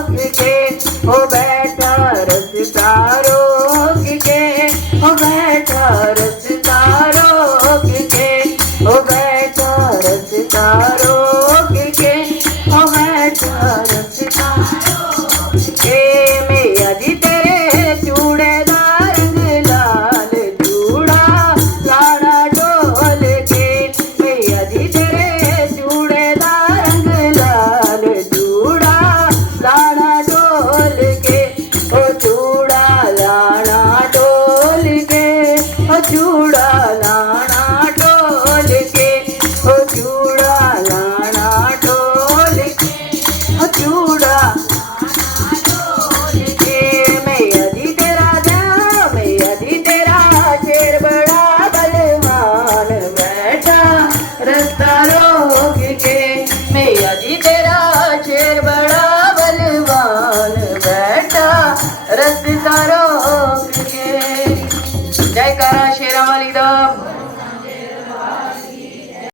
के हो बैठा रस्ता रोक के हो बैठा रस्ता रोक के हो बैठा रस्ता रोक के हो बैठा रस्ता रोक के मैया जी तेरे चूड़े दा रंग लाल चूड़ा लाड़ा डोल के मैया जी तेरे चूड़े दा रंग लाल चूड़ा लाड़ा डोल के ओ चूड़ा लाड़ा डोल के ओ चूड़ा लाड़ा डोल के ओ चूड़ा लाड़ा डोल के ओ चूड़ा मैया जी तेरा शेर बड़ा बलवान बैठा रास्ता रोक के मैया जी तेरा शेर बड़ा बलवान बैठा रास्ता रोक